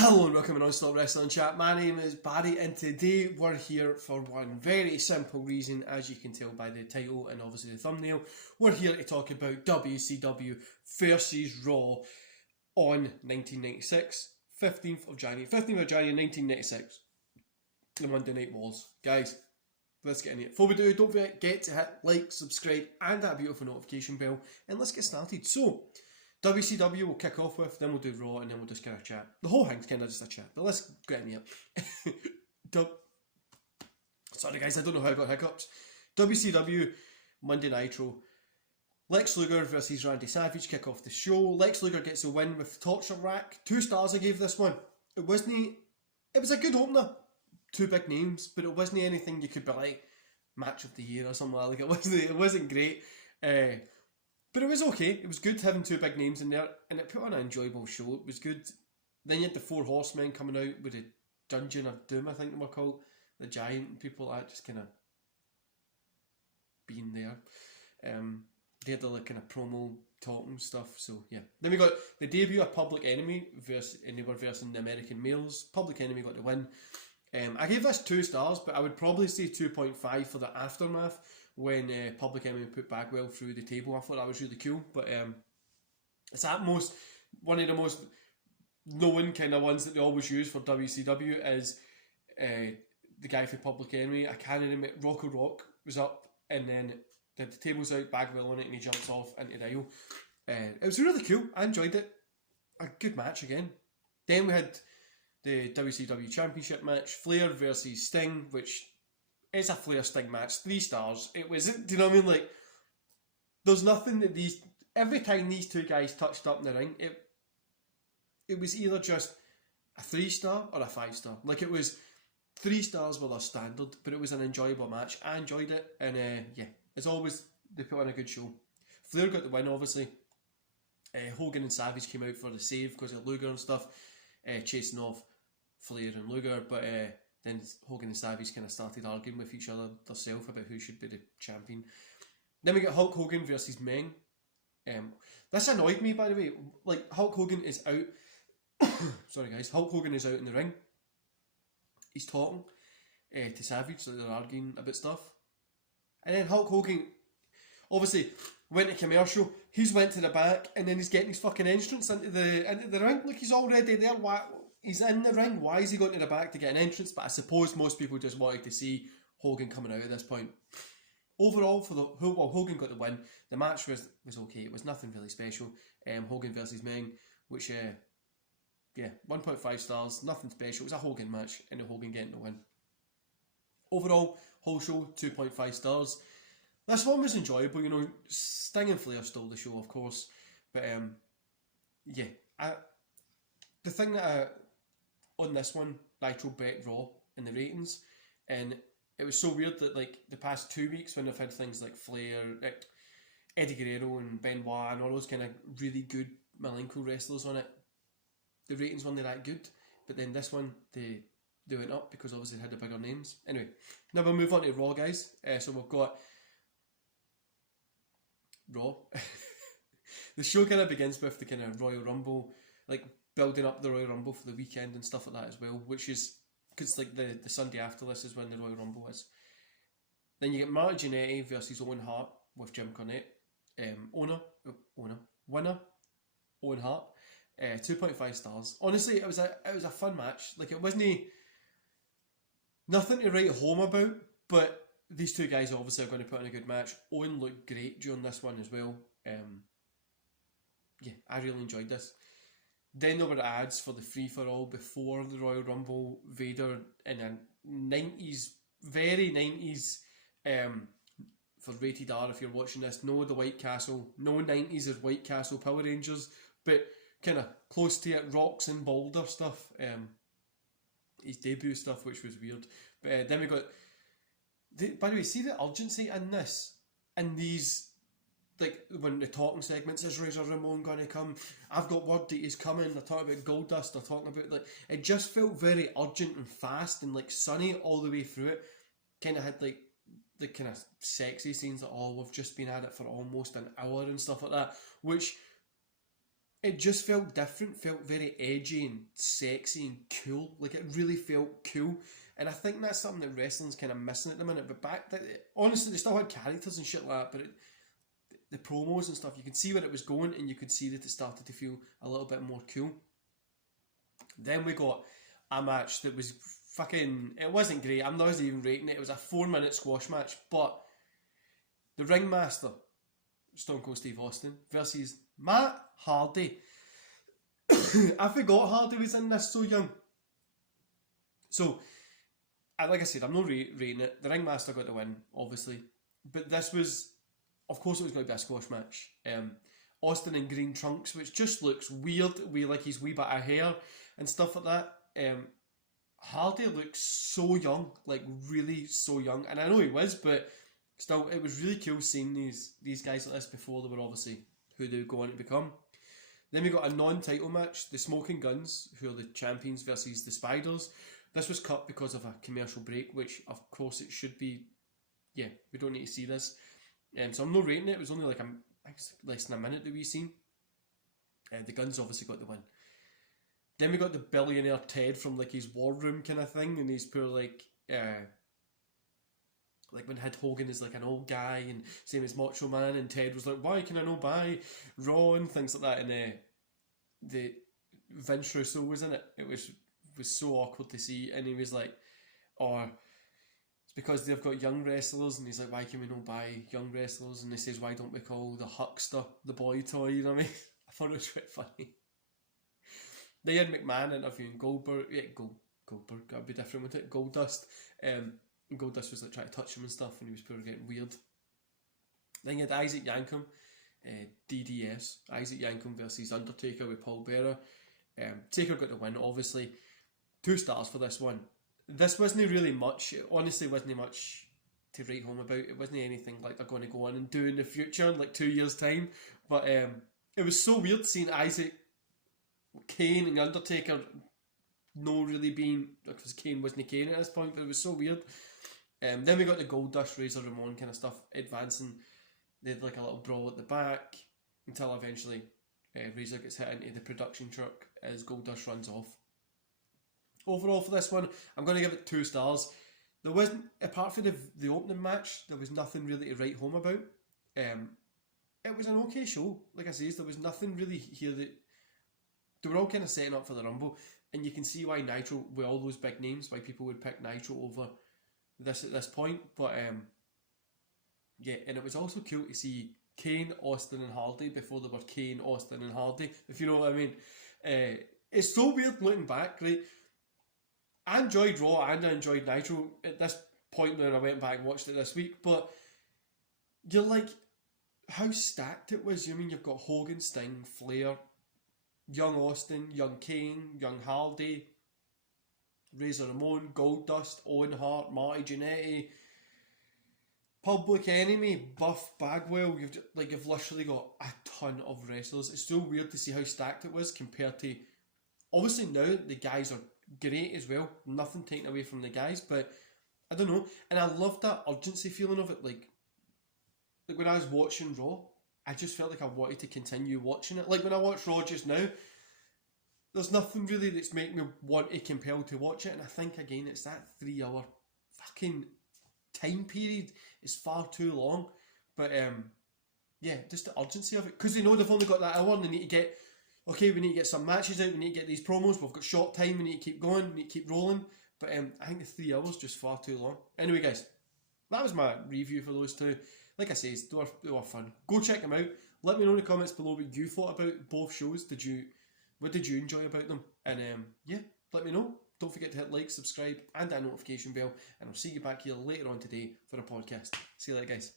Hello and welcome to Non-Stop Wrestling Chat. My name is Barry and today we're here for one very simple reason, as you can tell by the title and obviously the thumbnail. We're here to talk about WCW versus Raw on 1996, 15th of January 1996. The Monday Night Wars. Guys, let's get in it. Before we do, don't forget to hit like, subscribe and that beautiful notification bell and let's get started. So, WCW will kick off with, then we'll do Raw, and then we'll just kind of chat. The whole thing's kind of just a chat, but let's get in here. Sorry guys, I don't know how I got hiccups. WCW, Monday Nitro. Lex Luger versus Randy Savage kick off the show. Lex Luger gets a win with torture rack. 2 stars I gave this one. It was a good opener. 2 big names, but it wasn't anything you could be like, match of the year or something like that. It wasn't great. But it was okay. It was good having 2 big names in there, and it put on an enjoyable show. It was good. Then you had the Four Horsemen coming out with the Dungeon of Doom, I think they were called. The giant people that just kind of being there. They had the like kind of promo talking stuff. So yeah. Then we got the debut of Public Enemy and they were versing the American Males. Public Enemy got the win. I gave this 2 stars, but I would probably say 2.5 for the aftermath. When Public Enemy put Bagwell through the table, I thought that was really cool. But it's one of the most known kind of ones that they always use for WCW is the guy for Public Enemy. I can't remember. Rocco Rock was up, and then the table's out, Bagwell on it, and he jumps off into the aisle. It was really cool. I enjoyed it. A good match again. Then we had the WCW Championship match, Flair versus Sting, which. It's a Flair Sting match, 3 stars. It was, do you know what I mean? Like, there's nothing that every time these 2 guys touched up in the ring, it was either just a 3-star or a 5-star. Like, it was 3 stars were their standard, but it was an enjoyable match. I enjoyed it, and yeah, as always, they put on a good show. Flair got the win, obviously. Hogan and Savage came out for the save because of Luger and stuff, chasing off Flair and Luger, but then Hogan and Savage kind of started arguing with each other themselves about who should be the champion. Then we got Hulk Hogan versus Ming. This annoyed me, by the way. Like, Hulk Hogan is out. Sorry guys. Hulk Hogan is out in the ring. He's talking to Savage, so they're arguing about stuff. And then Hulk Hogan obviously went to commercial. He's went to the back, and then he's getting his fucking entrance into the ring. Like, he's already there. Why? He's in the ring. Why is he going to the back to get an entrance? But I suppose most people just wanted to see Hogan coming out at this point. Overall, Hogan got the win. The match was okay. It was nothing really special. Hogan versus Ming, which 1.5 stars. Nothing special. It was a Hogan match, and Hogan getting the win. Overall, whole show 2.5 stars. This one was enjoyable. You know, Sting and Flair stole the show, of course. But the thing that on this one, Nitro bet Raw in the ratings, and it was so weird that like the past 2 weeks when they've had things like Flair, Eddie Guerrero and Benoit and all those kind of really good Malenko wrestlers on it, the ratings weren't that good, but then this one they went up because obviously they had the bigger names. Anyway, now we'll move on to Raw, guys. So we've got Raw. The show kind of begins with the kind of Royal Rumble, like building up the Royal Rumble for the weekend and stuff like that as well, which is, because like the Sunday after this is when the Royal Rumble is. Then you get Marty Jannetty versus Owen Hart with Jim Cornette. Winner, Owen Hart. 2.5 stars. Honestly, it was a fun match. Like, it wasn't nothing to write home about, but these 2 guys obviously are going to put in a good match. Owen looked great during this one as well. Yeah, I really enjoyed this. Then there were ads for the free-for-all before the Royal Rumble. Vader in a 90s, very 90s, for Rated R if you're watching this. No the White Castle, no 90s of White Castle Power Rangers, but kind of close to it, Rocks and Boulder stuff. His debut stuff, which was weird. But then we got, by the way, see the urgency in this, in these, like when the talking segments, is Razor Ramon going to come? I've got word that he's coming. They're talking about Goldust. They're talking about, like, it just felt very urgent and fast and like sunny all the way through it. Kind of had like the kind of sexy scenes that we've just been at it for almost an hour and stuff like that, which it just felt different, felt very edgy and sexy and cool. Like, it really felt cool. And I think that's something that wrestling's kind of missing at the minute. But honestly, they still had characters and shit like that, but the promos and stuff, you could see where it was going, and you could see that it started to feel a little bit more cool. Then we got a match that was fucking... It wasn't great. I'm not even rating it. It was a 4-minute squash match, but the ringmaster, Stone Cold Steve Austin, versus Matt Hardy. I forgot Hardy was in this so young. So, like I said, I'm not rating it. The ringmaster got the win, obviously. But this was... Of course it was going to be a squash match. Austin in green trunks, which just looks weird with like his wee bit of hair and stuff like that. Hardy looks so young, like really so young. And I know he was, but still, it was really cool seeing these guys like this before they were obviously who they would go on to become. Then we got a non-title match, the Smoking Guns, who are the champions, versus the Spiders. This was cut because of a commercial break, which of course it should be. Yeah, we don't need to see this. So I'm not rating it. It was only like less than a minute that we seen. The Guns obviously got the win. Then we got the billionaire Ted from like his war room kind of thing, and he's poor like when Hogan is like an old guy, and same as Macho Man, and Ted was like, why can I not buy Raw and things like that, and the Vince Russo was in it. It was so awkward to see, and he was like, it's because they've got young wrestlers, and he's like, why can we not buy young wrestlers? And he says, why don't we call the Huckster the boy toy, you know what I mean? I thought it was quite funny. They had McMahon interviewing Goldberg, Goldberg, gotta be different with it, Goldust. Goldust was like trying to touch him and stuff, and he was pure getting weird. Then you had Isaac Yankum, DDS, Isaac Yankum versus Undertaker with Paul Bearer. Taker got the win, obviously. 2 stars for this one. This wasn't really much, it honestly wasn't much to write home about. It wasn't anything like they're going to go on and do in the future in like 2 years' time. But it was so weird seeing Isaac, Kane and Undertaker no really being, because Kane wasn't Kane at this point, but it was so weird. Then we got the Goldust, Razor Ramon kind of stuff advancing. They had like a little brawl at the back until eventually Razor gets hit into the production truck as Goldust runs off. Overall for this one, I'm going to give it 2 stars. There wasn't, apart from the opening match, there was nothing really to write home about. It was an okay show. Like I say, there was nothing really here that... They were all kind of setting up for the Rumble, and you can see why Nitro, with all those big names, why people would pick Nitro over this at this point. But yeah, and it was also cool to see Kane, Austin and Hardy before they were Kane, Austin and Hardy, if you know what I mean. It's so weird looking back, right? I enjoyed Raw and I enjoyed Nitro at this point when I went back and watched it this week, but you're like, how stacked it was. I mean, you've got Hogan, Sting, Flair, young Austin, young Kane, young Hardy, Razor Ramon, Goldust, Owen Hart, Marty Jannetty, Public Enemy, Buff Bagwell. You've literally got a ton of wrestlers. It's so weird to see how stacked it was compared to, obviously now the guys are great as well, nothing taken away from the guys, but I don't know, and I loved that urgency feeling of it. Like when I was watching Raw, I just felt like I wanted to continue watching it. Like when I watch Raw just now, there's nothing really that's making me want to compel to watch it, and I think again it's that 3 hour fucking time period is far too long. But yeah, just the urgency of it, because they know they've only got that hour and they need to get, okay, we need to get some matches out, we need to get these promos, we've got short time, we need to keep going, we need to keep rolling. But I think the 3 hours is just far too long. Anyway guys, that was my review for those two. Like I say, they were fun. Go check them out. Let me know in the comments below what you thought about both shows. What did you enjoy about them? And yeah, let me know. Don't forget to hit like, subscribe and that notification bell, and I'll see you back here later on today for a podcast. See you later guys.